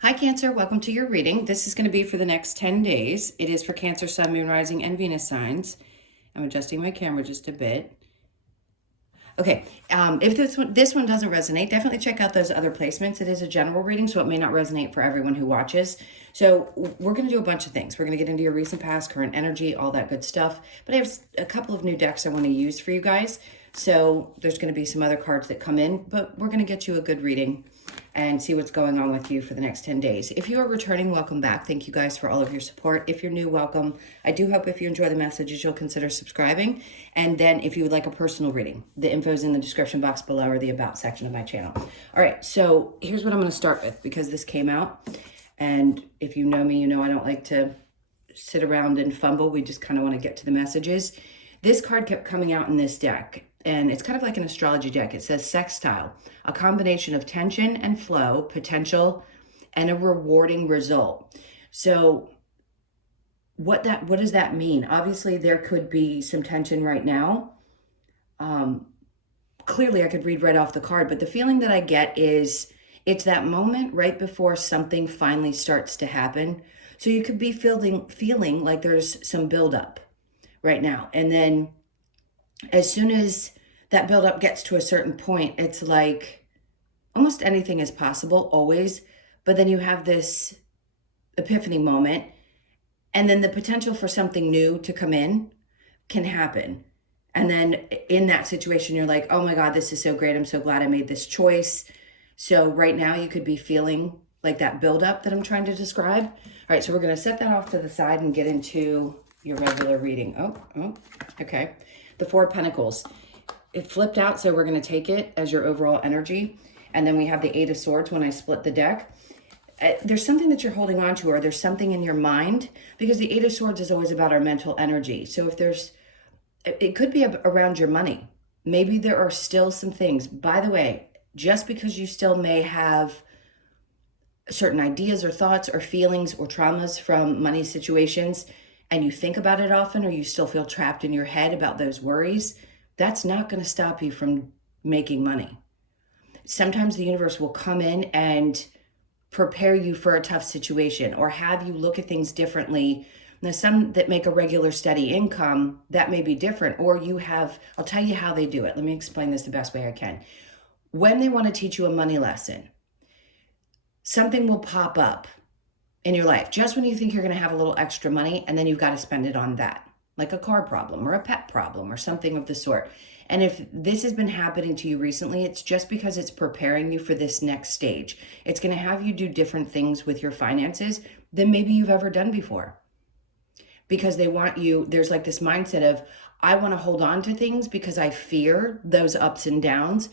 Hi, Cancer. Welcome to your reading. This is going to be for the next 10 days. It is for Cancer, Sun, Moon, Rising, and Venus signs. I'm adjusting my camera just a bit. Okay, if this one doesn't resonate, definitely check out those other placements. It is a general reading, so it may not resonate for everyone who watches. So we're going to do a bunch of things. We're going to get into your recent past, current energy, all that good stuff. But I have a couple of new decks I want to use for you guys. So there's going to be some other cards that come in, but we're going to get you a good reading and see what's going on with you for the next 10 days. If you are returning, welcome back. Thank you guys for all of your support. If you're new, welcome. I do hope if you enjoy the messages, you'll consider subscribing. And then if you would like a personal reading, the info is in the description box below or the about section of my channel. All right, so here's what I'm going to start with because this came out. And if you know me, you know I don't like to sit around and fumble. We just kind of want to get to the messages. This card kept coming out in this deck. And it's kind of like an astrology deck. It says sextile, a combination of tension and flow, potential, and a rewarding result. So what does that mean? Obviously, there could be some tension right now. Clearly, I could read right off the card, but the feeling that I get is it's that moment right before something finally starts to happen. So you could be feeling like there's some buildup right now. And then as soon as that buildup gets to a certain point, it's like almost anything is possible, always. But then you have this epiphany moment, and then the potential for something new to come in can happen. And then in that situation, you're like, oh my God, this is so great. I'm so glad I made this choice. So right now you could be feeling like that buildup that I'm trying to describe. All right, so we're going to set that off to the side and get into your regular reading. Oh, okay. The Four of Pentacles. It flipped out, so we're going to take it as your overall energy. And then we have the Eight of Swords when I split the deck. There's something that you're holding on to, or there's something in your mind, because the Eight of Swords is always about our mental energy. So if it could be around your money. Maybe there are still some things. By the way, just because you still may have certain ideas or thoughts or feelings or traumas from money situations, and you think about it often, or you still feel trapped in your head about those worries, that's not going to stop you from making money. Sometimes the universe will come in and prepare you for a tough situation or have you look at things differently. Now, some that make a regular steady income, that may be different, or I'll tell you how they do it. Let me explain this the best way I can. When they want to teach you a money lesson, something will pop up in your life just when you think you're going to have a little extra money, and then you've got to spend it on that, like a car problem or a pet problem or something of the sort. And if this has been happening to you recently, it's just because it's preparing you for this next stage. It's going to have you do different things with your finances than maybe you've ever done before. Because there's like this mindset of, I want to hold on to things because I fear those ups and downs,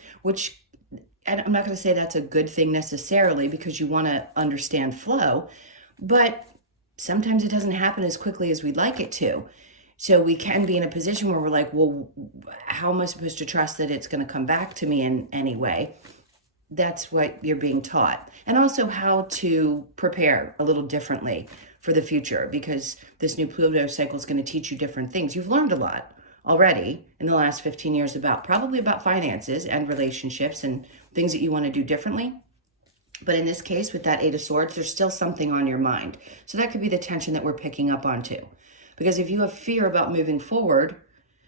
and I'm not going to say that's a good thing necessarily, because you want to understand flow, but sometimes it doesn't happen as quickly as we'd like it to. So we can be in a position where we're like, well, how am I supposed to trust that it's going to come back to me in any way? That's what you're being taught. And also how to prepare a little differently for the future, because this new Pluto cycle is going to teach you different things. You've learned a lot already in the last 15 years probably about finances and relationships and things that you want to do differently. But in this case, with that Eight of Swords, there's still something on your mind. So that could be the tension that we're picking up on too. Because if you have fear about moving forward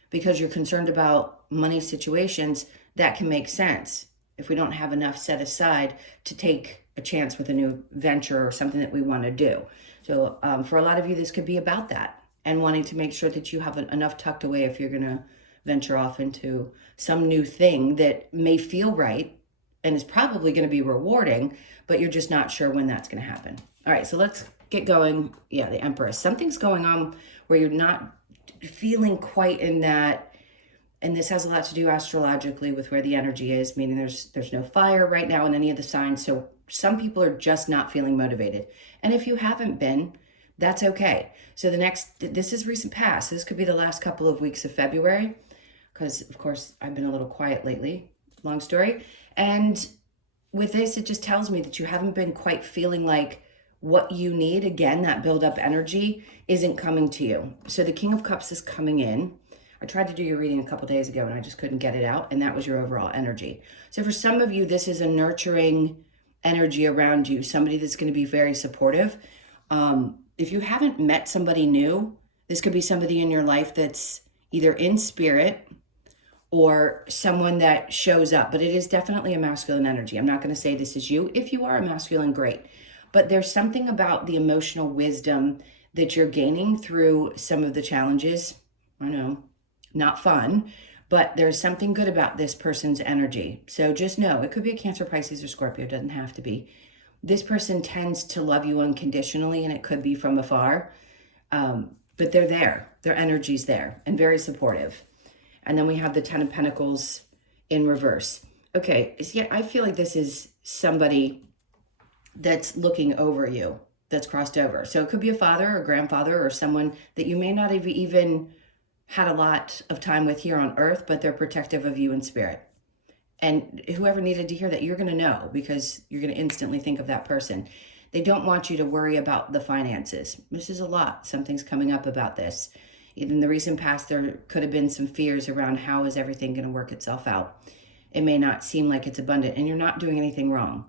because you're concerned about money situations, that can make sense if we don't have enough set aside to take a chance with a new venture or something that we want to do. So for a lot of you, this could be about that, and wanting to make sure that you have enough tucked away if you're going to venture off into some new thing that may feel right and is probably going to be rewarding, but you're just not sure when that's going to happen. All right, so let's get going. Yeah, the Empress. Something's going on where you're not feeling quite in that, and this has a lot to do astrologically with where the energy is, meaning there's no fire right now in any of the signs, so some people are just not feeling motivated. And if you haven't been, that's okay. So this is recent past. This could be the last couple of weeks of February, because of course I've been a little quiet lately, long story. And with this, it just tells me that you haven't been quite feeling like what you need. Again, that build up energy isn't coming to you. So the King of Cups is coming in. I tried to do your reading a couple days ago and I just couldn't get it out, and that was your overall energy. So for some of you, this is a nurturing energy around you, somebody that's going to be very supportive. If you haven't met somebody new, this could be somebody in your life that's either in spirit or someone that shows up, but it is definitely a masculine energy. I'm not going to say this is you. If you are a masculine, great. But there's something about the emotional wisdom that you're gaining through some of the challenges. I know, not fun, but there's something good about this person's energy. So just know it could be a Cancer, Pisces, or Scorpio. It doesn't have to be. This person tends to love you unconditionally, and it could be from afar. But they're there. Their energy's there and very supportive. And then we have the Ten of Pentacles in reverse. Okay, yeah, I feel like this is somebody that's looking over you, that's crossed over. So it could be a father or grandfather or someone that you may not have even had a lot of time with here on earth, but they're protective of you in spirit. And whoever needed to hear that, you're going to know, because you're going to instantly think of that person. They don't want you to worry about the finances. This is a lot. Something's coming up about this. In the recent past, there could have been some fears around how is everything going to work itself out. It may not seem like it's abundant, and you're not doing anything wrong,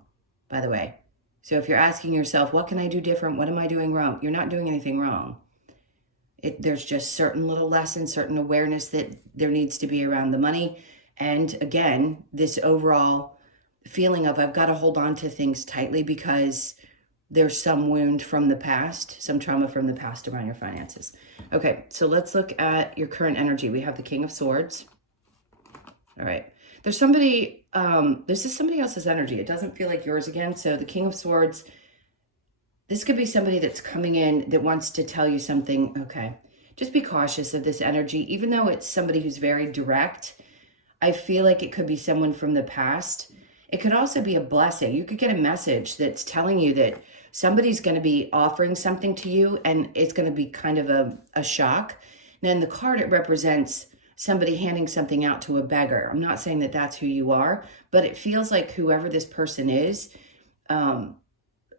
by the way. So if you're asking yourself, what can I do different? What am I doing wrong? You're not doing anything wrong. There's just certain little lessons, certain awareness that there needs to be around the money. And again, this overall feeling of I've got to hold on to things tightly because there's some wound from the past, some trauma from the past around your finances. Okay, so let's look at your current energy. We have the King of Swords. All right. There's somebody, this is somebody else's energy. It doesn't feel like yours again. So the King of Swords, this could be somebody that's coming in that wants to tell you something. Okay, just be cautious of this energy. Even though it's somebody who's very direct, I feel like it could be someone from the past. It could also be a blessing. You could get a message that's telling you that somebody's going to be offering something to you, and it's going to be kind of a shock. Now in the card, it represents somebody handing something out to a beggar. I'm not saying that that's who you are, but it feels like whoever this person is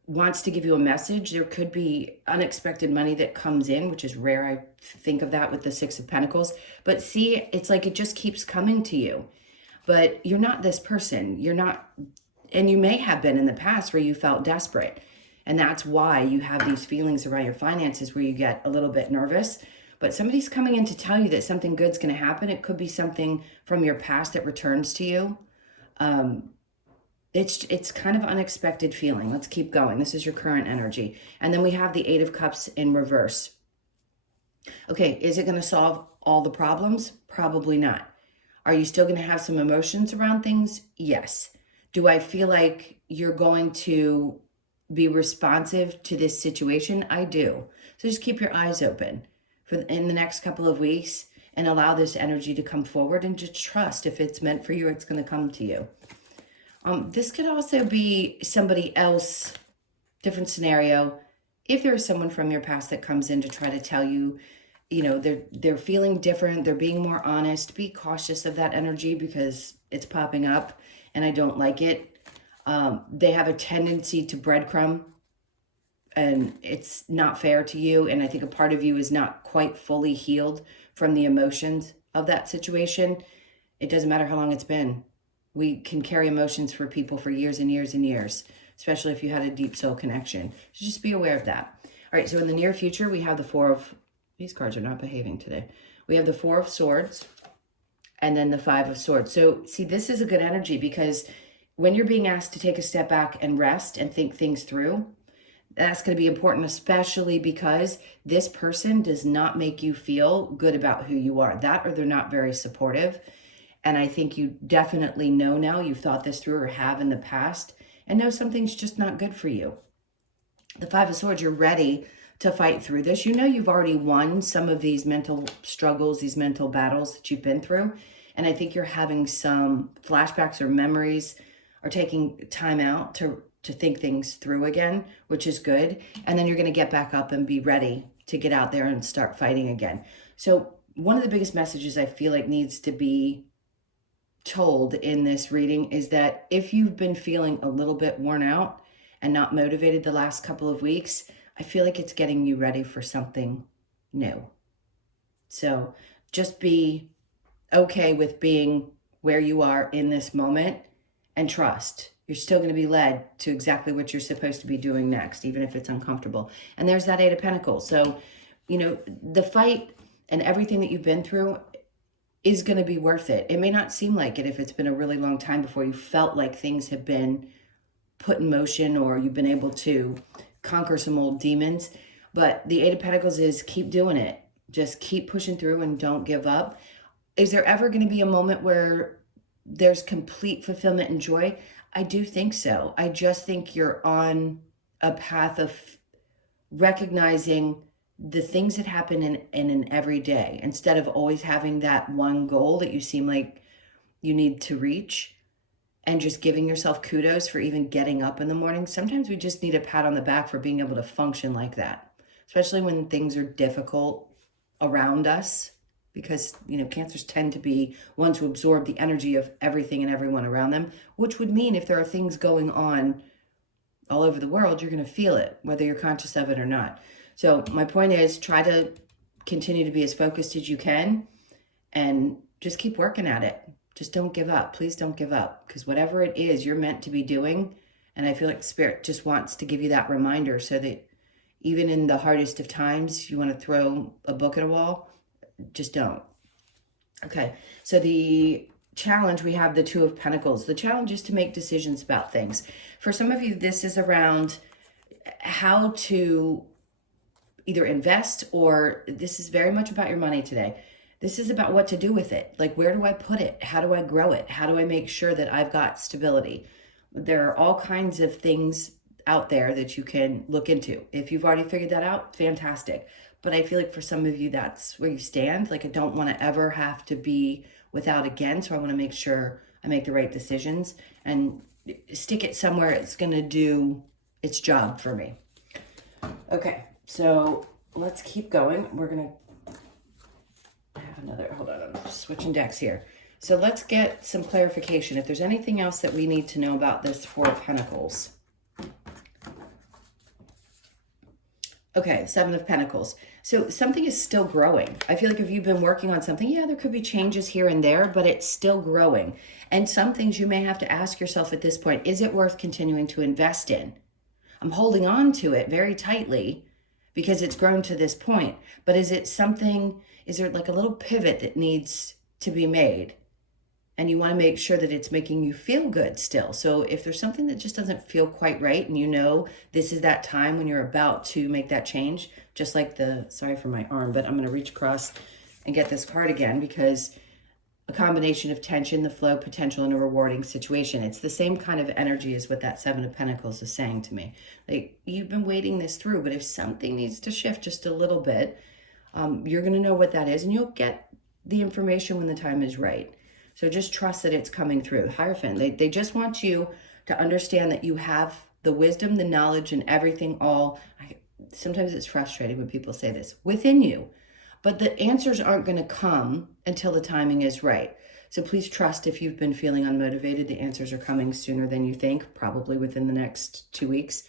wants to give you a message. There could be unexpected money that comes in, which is rare. I think of that with the Six of Pentacles. But see, it's like it just keeps coming to you. But you're not this person. You're not, and you may have been in the past where you felt desperate. And that's why you have these feelings around your finances where you get a little bit nervous. But somebody's coming in to tell you that something good's going to happen. It could be something from your past that returns to you. It's kind of unexpected feeling. Let's keep going. This is your current energy. And then we have the Eight of Cups in reverse. Okay, is it going to solve all the problems? Probably not. Are you still going to have some emotions around things? Yes. Do I feel like you're going to be responsive to this situation? I do. So just keep your eyes open in the next couple of weeks and allow this energy to come forward, and just trust if it's meant for you, it's going to come to you. This could also be somebody else, different scenario. If there is someone from your past that comes in to try to tell you, you know, they're feeling different, they're being more honest, be cautious of that energy because it's popping up and I don't like it. They have a tendency to breadcrumb, and it's not fair to you. And I think a part of you is not quite fully healed from the emotions of that situation. It doesn't matter how long it's been. We can carry emotions for people for years and years and years, especially if you had a deep soul connection. So just be aware of that. All right, so in the near future, we have the Four of, these cards are not behaving today. We have the Four of Swords and then the Five of Swords. So see, this is a good energy because when you're being asked to take a step back and rest and think things through, that's going to be important, especially because this person does not make you feel good about who you are. That, or they're not very supportive. And I think you definitely know now, you've thought this through or have in the past, and know something's just not good for you. The Five of Swords, you're ready to fight through this. You know you've already won some of these mental struggles, these mental battles that you've been through. And I think you're having some flashbacks or memories, or taking time out to think things through again, which is good. And then you're going to get back up and be ready to get out there and start fighting again. So one of the biggest messages I feel like needs to be told in this reading is that if you've been feeling a little bit worn out and not motivated the last couple of weeks, I feel like it's getting you ready for something new. So just be okay with being where you are in this moment and trust. You're still going to be led to exactly what you're supposed to be doing next, even if it's uncomfortable. And there's that Eight of Pentacles. So, the fight and everything that you've been through is going to be worth it. It may not seem like it if it's been a really long time before you felt like things have been put in motion or you've been able to conquer some old demons. But the Eight of Pentacles is keep doing it. Just keep pushing through and don't give up. Is there ever going to be a moment where there's complete fulfillment and joy? I do think so. I just think you're on a path of recognizing the things that happen in an everyday, instead of always having that one goal that you seem like you need to reach, and just giving yourself kudos for even getting up in the morning. Sometimes we just need a pat on the back for being able to function like that, especially when things are difficult around us, because, Cancers tend to be ones who absorb the energy of everything and everyone around them, which would mean if there are things going on all over the world, you're going to feel it, whether you're conscious of it or not. So my point is, try to continue to be as focused as you can and just keep working at it. Just don't give up. Please don't give up, because whatever it is you're meant to be doing, and I feel like Spirit just wants to give you that reminder so that even in the hardest of times, you want to throw a book at a wall, just don't. Okay, so the challenge, we have the Two of Pentacles. The challenge is to make decisions about things. For some of you, this is around how to either invest, or this is very much about your money today. This is about what to do with it. Like, where do I put it? How do I grow it? How do I make sure that I've got stability? There are all kinds of things out there that you can look into. If you've already figured that out, fantastic. But I feel like for some of you, that's where you stand. Like, I don't want to ever have to be without again. So I want to make sure I make the right decisions and stick it somewhere it's going to do its job for me. Okay, so let's keep going. We're going to have another, hold on, I'm switching decks here. So let's get some clarification. If there's anything else that we need to know about this Four of Pentacles. Okay, Seven of Pentacles. So something is still growing. I feel like if you've been working on something, yeah, there could be changes here and there, but it's still growing. And some things you may have to ask yourself at this point, is it worth continuing to invest in? I'm holding on to it very tightly because it's grown to this point. But is it something, is there like a little pivot that needs to be made? And you want to make sure that it's making you feel good still. So if there's something that just doesn't feel quite right, and this is that time when you're about to make that change, just like sorry for my arm, but I'm going to reach across and get this card again, because a combination of tension, the flow, potential, and a rewarding situation. It's the same kind of energy as what that Seven of Pentacles is saying to me. Like, you've been waiting this through, but if something needs to shift just a little bit, you're going to know what that is, and you'll get the information when the time is right. So just trust that it's coming through. The Hierophant, they just want you to understand that you have the wisdom, the knowledge, and everything sometimes it's frustrating when people say this, within you. But the answers aren't going to come until the timing is right. So please trust, if you've been feeling unmotivated, the answers are coming sooner than you think, probably within the next 2 weeks.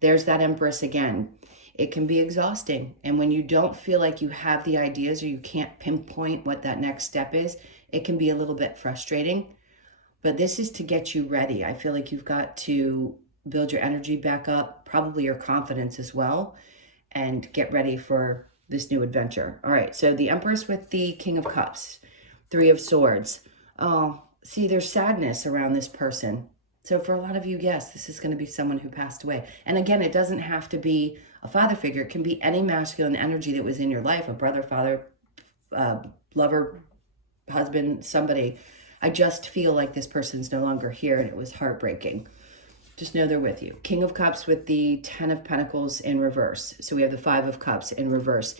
There's that Empress again. It can be exhausting. And when you don't feel like you have the ideas, or you can't pinpoint what that next step is, it can be a little bit frustrating. But this is to get you ready. I feel like you've got to build your energy back up, probably your confidence as well, and get ready for this new adventure. All right, so the Empress with the King of Cups, Three of Swords. Oh, see, there's sadness around this person. So for a lot of you, yes, this is going to be someone who passed away. And again, it doesn't have to be a father figure. It can be any masculine energy that was in your life, a brother, father, lover, husband, somebody. I just feel like this person's no longer here, and it was heartbreaking. Just know they're with you. King of Cups with the Ten of Pentacles in reverse. So we have the Five of Cups in reverse.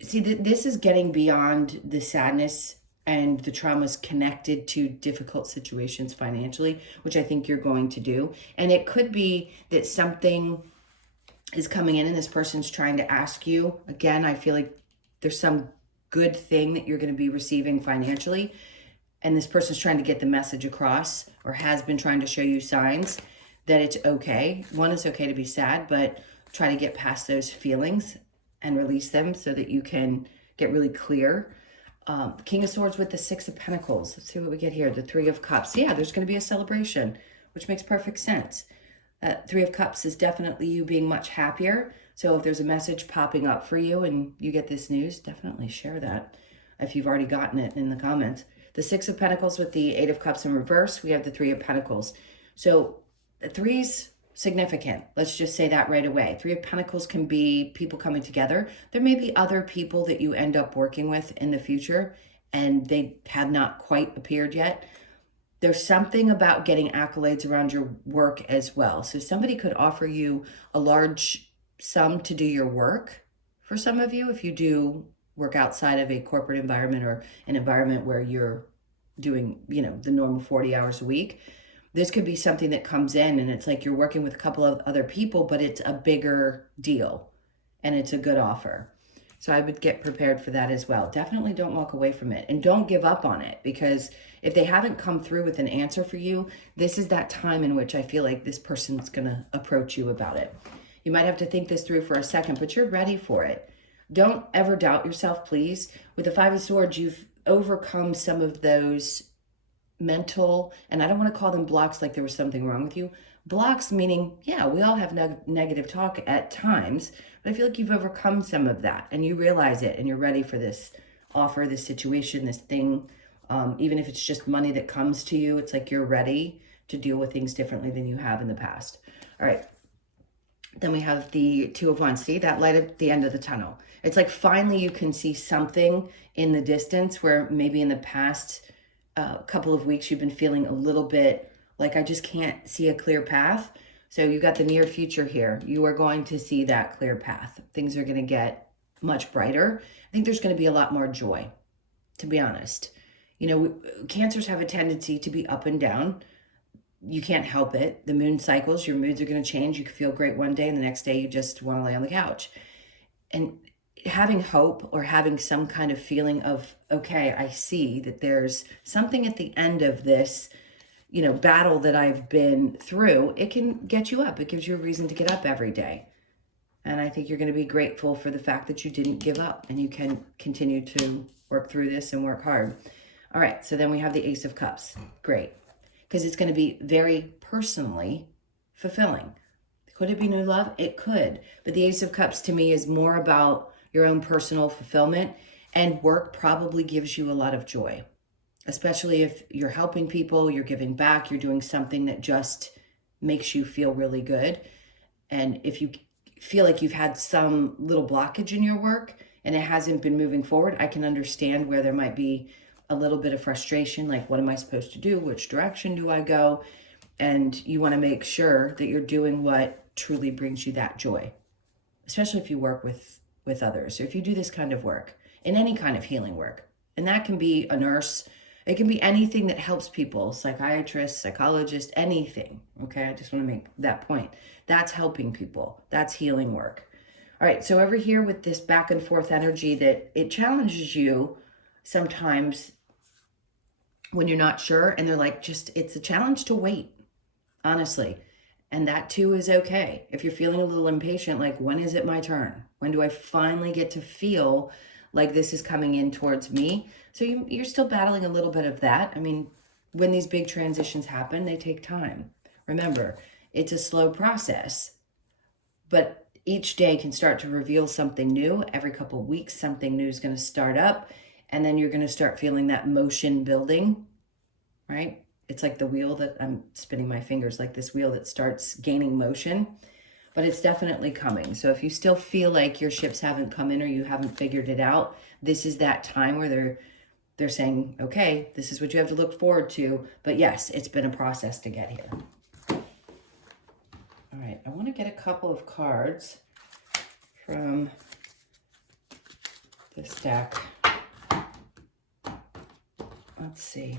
See, this is getting beyond the sadness and the traumas connected to difficult situations financially, which I think you're going to do. And it could be that something is coming in and this person's trying to ask you. Again, I feel like there's some good thing that you're going to be receiving financially, and this person's trying to get the message across, or has been trying to show you signs that it's okay. One, it's okay to be sad, but try to get past those feelings and release them so that you can get really clear. King of Swords with the Six of Pentacles. Let's see what we get here. The Three of Cups. Yeah, there's going to be a celebration, which makes perfect sense. Three of Cups is definitely you being much happier. So if there's a message popping up for you and you get this news, definitely share that if you've already gotten it in the comments. The Six of Pentacles with the Eight of Cups in reverse. We have the Three of Pentacles. So the three's significant. Let's just say that right away. Three of Pentacles can be people coming together. There may be other people that you end up working with in the future and they have not quite appeared yet. There's something about getting accolades around your work as well. So somebody could offer you a large sum to do your work. For some of you, if you do work outside of a corporate environment or an environment where you're doing, the normal 40 hours a week, this could be something that comes in and it's like you're working with a couple of other people, but it's a bigger deal and it's a good offer. So I would get prepared for that as well. Definitely don't walk away from it and don't give up on it, because if they haven't come through with an answer for you, this is that time in which I feel like this person's going to approach you about it. You might have to think this through for a second, but you're ready for it. Don't ever doubt yourself, please. With the Five of Swords, you've overcome some of those mental, and I don't want to call them blocks like there was something wrong with you. Blocks meaning, yeah, we all have negative talk at times, but I feel like you've overcome some of that and you realize it and you're ready for this offer, this situation, this thing. Even if it's just money that comes to you, it's like you're ready to deal with things differently than you have in the past. All right. Then we have the Two of Wands. See that light at the end of the tunnel? It's like finally you can see something in the distance where maybe in the past couple of weeks you've been feeling a little bit like I just can't see a clear path. So you got the near future here. You are going to see that clear path. Things are going to get much brighter. I think there's going to be a lot more joy, to be honest. Cancers have a tendency to be up and down. You can't help it. The moon cycles, your moods are going to change. You can feel great one day and the next day you just want to lay on the couch. And having hope or having some kind of feeling of, okay, I see that there's something at the end of this, battle that I've been through, it can get you up. It gives you a reason to get up every day. And I think you're going to be grateful for the fact that you didn't give up and you can continue to work through this and work hard. All right. So then we have the Ace of Cups. Great. Because it's going to be very personally fulfilling. Could it be new love? It could. But the Ace of Cups to me is more about your own personal fulfillment, and work probably gives you a lot of joy, especially if you're helping people, you're giving back, you're doing something that just makes you feel really good. And if you feel like you've had some little blockage in your work and it hasn't been moving forward, I can understand where there might be a little bit of frustration, like what am I supposed to do? Which direction do I go? And you want to make sure that you're doing what truly brings you that joy, especially if you work with others, or if you do this kind of work, in any kind of healing work. And that can be a nurse, it can be anything that helps people, psychiatrist, psychologist, anything. Okay, I just want to make that point. That's helping people. That's healing work. All right, so over here with this back and forth energy, that it challenges you sometimes when you're not sure, and they're like, it's a challenge to wait, honestly. And that too is okay. If you're feeling a little impatient, like, when is it my turn? When do I finally get to feel like this is coming in towards me? So you're still battling a little bit of that. I mean, when these big transitions happen, they take time. Remember, it's a slow process, but each day can start to reveal something new. Every couple of weeks, something new is going to start up, and then you're going to start feeling that motion building, right? It's like the wheel that I'm spinning my fingers, like this wheel that starts gaining motion, but it's definitely coming. So if you still feel like your ships haven't come in or you haven't figured it out, this is that time where they're saying, okay, this is what you have to look forward to. But yes, it's been a process to get here. All right, I want to get a couple of cards from this deck. Let's see.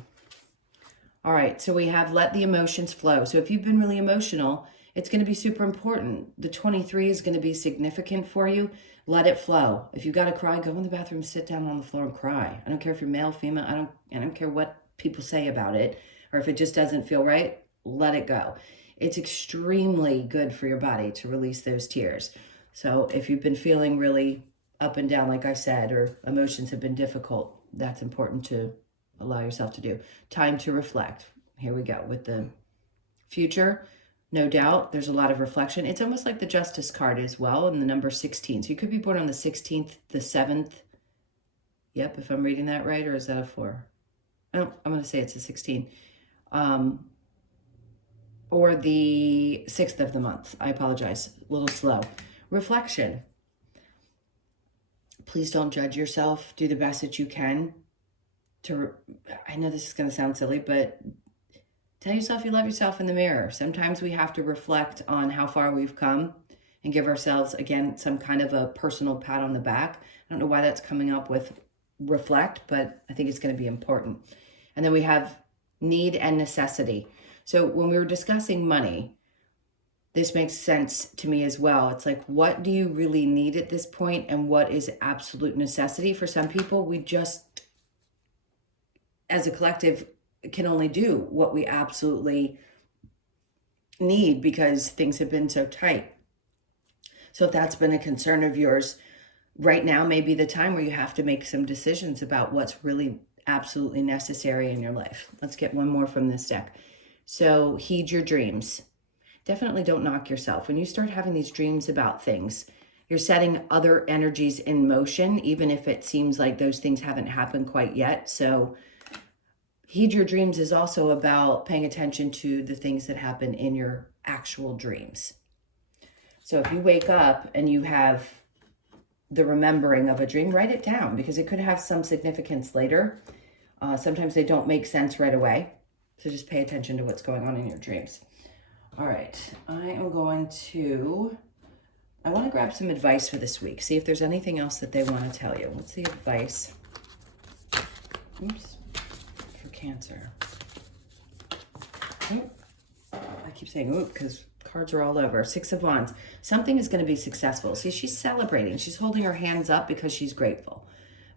All right, so we have let the emotions flow. So if you've been really emotional, it's going to be super important. The 23 is going to be significant for you. Let it flow. If you got to cry, go in the bathroom, sit down on the floor and cry. I don't care if you're male, female. I don't care what people say about it, or if it just doesn't feel right, let it go. It's extremely good for your body to release those tears. So if you've been feeling really up and down, like I said, or emotions have been difficult, that's important to allow yourself to do. Time to reflect. Here we go with the future. No doubt there's a lot of reflection. It's almost like the Justice card as well, and the number 16. So you could be born on the 16th, the 7th. Yep, if I'm reading that right, or is that a 4? Oh, I'm going to say it's a 16. Or the 6th of the month. I apologize. A little slow. Reflection. Please don't judge yourself. Do the best that you can. I know this is going to sound silly, but tell yourself you love yourself in the mirror. Sometimes we have to reflect on how far we've come and give ourselves, again, some kind of a personal pat on the back. I don't know why that's coming up with reflect, but I think it's going to be important. And then we have need and necessity. So when we were discussing money, this makes sense to me as well. It's like, what do you really need at this point, and what is absolute necessity? For some people, we just, as a collective, can only do what we absolutely need because things have been so tight. So if that's been a concern of yours, right now may be the time where you have to make some decisions about what's really absolutely necessary in your life. Let's get one more from this deck. So heed your dreams. Definitely don't knock yourself. When you start having these dreams about things, you're setting other energies in motion, even if it seems like those things haven't happened quite yet. So heed your dreams is also about paying attention to the things that happen in your actual dreams. So if you wake up and you have the remembering of a dream, write it down because it could have some significance later. Sometimes they don't make sense right away. So just pay attention to what's going on in your dreams. All right, I want to grab some advice for this week. See if there's anything else that they want to tell you. What's the advice? Oops, for Cancer. Oh, I keep saying oop because cards are all over. 6 of Wands. Something is going to be successful. See, she's celebrating. She's holding her hands up because she's grateful,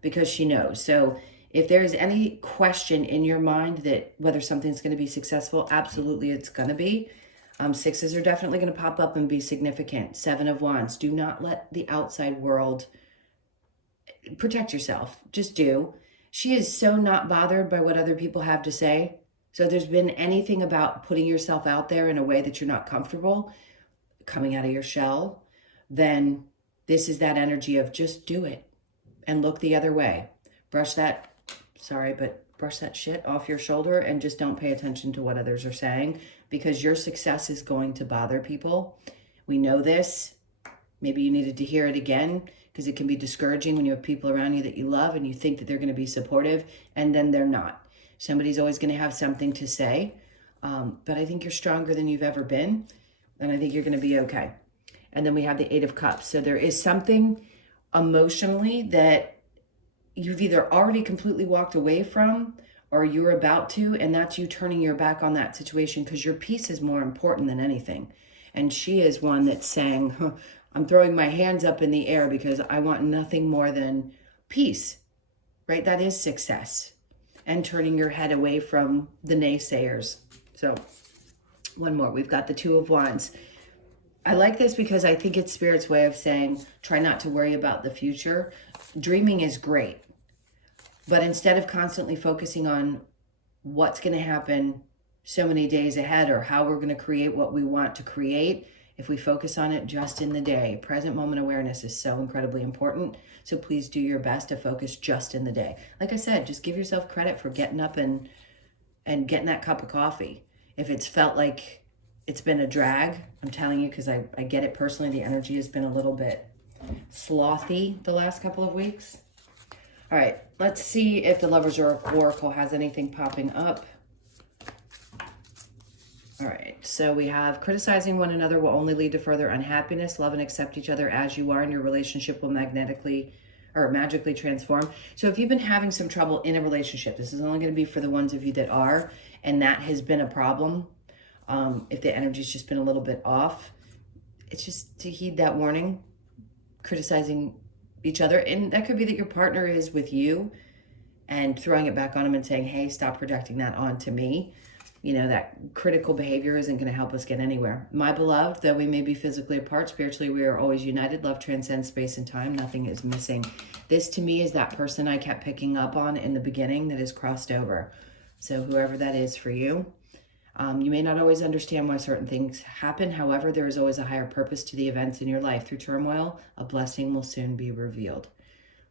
because she knows. So if there's any question in your mind that whether something's going to be successful, absolutely it's going to be. 6s are definitely going to pop up and be significant. 7 of Wands. Do not let the outside world protect yourself. Just do. She is so not bothered by what other people have to say. So if there's been anything about putting yourself out there in a way that you're not comfortable, coming out of your shell, then this is that energy of just do it and look the other way. Brush that shit off your shoulder and just don't pay attention to what others are saying, because your success is going to bother people. We know this. Maybe you needed to hear it again, because it can be discouraging when you have people around you that you love and you think that they're going to be supportive and then they're not. Somebody's always going to have something to say. But I think you're stronger than you've ever been. And I think you're going to be okay. And then we have the 8 of Cups. So there is something emotionally that you've either already completely walked away from or you're about to, and that's you turning your back on that situation because your peace is more important than anything. And she is one that's saying, I'm throwing my hands up in the air because I want nothing more than peace, right? That is success. And turning your head away from the naysayers. So one more, we've got the 2 of Wands. I like this because I think it's Spirit's way of saying, try not to worry about the future. Dreaming is great. But instead of constantly focusing on what's going to happen so many days ahead or how we're going to create what we want to create, if we focus on it just in the day, present moment awareness is so incredibly important. So please do your best to focus just in the day. Like I said, just give yourself credit for getting up and getting that cup of coffee. If it's felt like it's been a drag, I'm telling you, because I get it personally, the energy has been a little bit slothy the last couple of weeks. All right, let's see if the Lovers Oracle has anything popping up. All right, so we have criticizing one another will only lead to further unhappiness. Love and accept each other as you are, and your relationship will magically transform. So if you've been having some trouble in a relationship, this is only going to be for the ones of you that are, and that has been a problem. If the energy's just been a little bit off, it's just to heed that warning, criticizing each other. And that could be that your partner is with you and throwing it back on him and saying, hey, stop projecting that onto me. that critical behavior isn't going to help us get anywhere. My beloved, though we may be physically apart, spiritually we are always united. Love transcends space and time. Nothing is missing. This to me is that person I kept picking up on in the beginning that has crossed over. So whoever that is for you, you may not always understand why certain things happen. However, there is always a higher purpose to the events in your life. Through turmoil, a blessing will soon be revealed.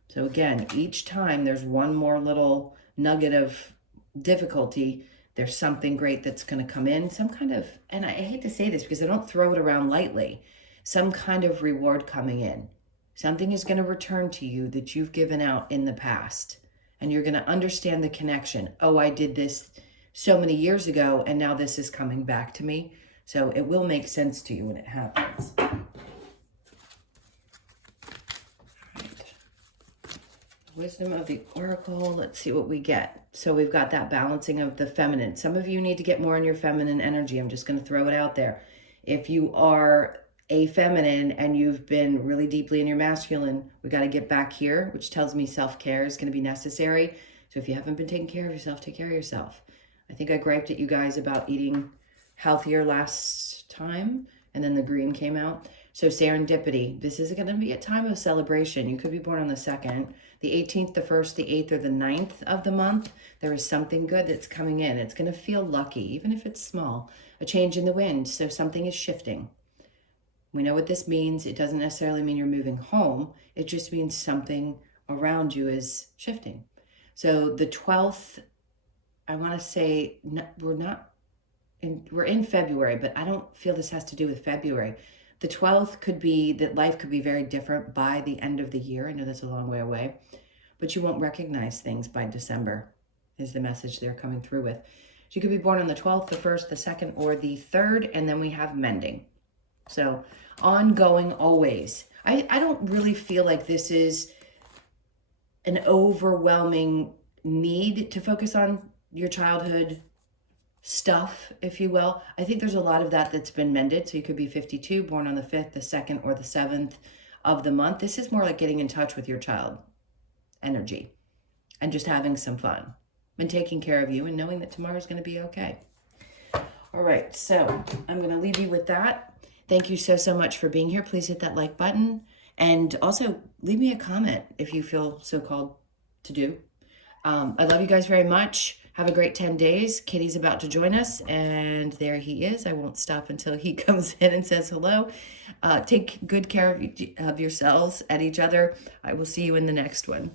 So again, each time there's one more little nugget of difficulty, there's something great that's going to come in, some kind of, and I hate to say this because I don't throw it around lightly, some kind of reward coming in. Something is going to return to you that you've given out in the past. And you're going to understand the connection. Oh, I did this so many years ago, and now this is coming back to me. So it will make sense to you when it happens. Wisdom of the Oracle. Let's see what we get. So we've got that balancing of the feminine. Some of you need to get more in your feminine energy. I'm just going to throw it out there. If you are a feminine and you've been really deeply in your masculine, we got to get back here, which tells me self-care is going to be necessary. So if you haven't been taking care of yourself, take care of yourself. I think I griped at you guys about eating healthier last time, and then the green came out. So serendipity, this is going to be a time of celebration. You could be born on the 2nd, the 18th, the 1st, the 8th, or the 9th of the month. There is something good that's coming in. It's going to feel lucky, even if it's small. A change in the wind, so something is shifting. We know what this means. It doesn't necessarily mean you're moving home. It just means something around you is shifting. So the 12th, I want to say, we're in February, but I don't feel this has to do with February. The 12th could be that life could be very different by the end of the year. I know that's a long way away, but you won't recognize things by December is the message they're coming through with. So you could be born on the 12th, the 1st, the 2nd, or the 3rd, and then we have mending. So ongoing always. I don't really feel like this is an overwhelming need to focus on your childhood stuff, if you will. I think there's a lot of that that's been mended. So you could be 52, born on the 5th, the 2nd, or the 7th of the month. This is more like getting in touch with your child energy and just having some fun and taking care of you and knowing that tomorrow's going to be okay. All right, so I'm going to leave you with that. Thank you so much for being here. Please hit that like button. And also leave me a comment if you feel so called to do. I love you guys very much. Have a great 10 days. Kitty's about to join us, and there he is. I won't stop until he comes in and says hello. Take good care of yourselves and each other. I will see you in the next one.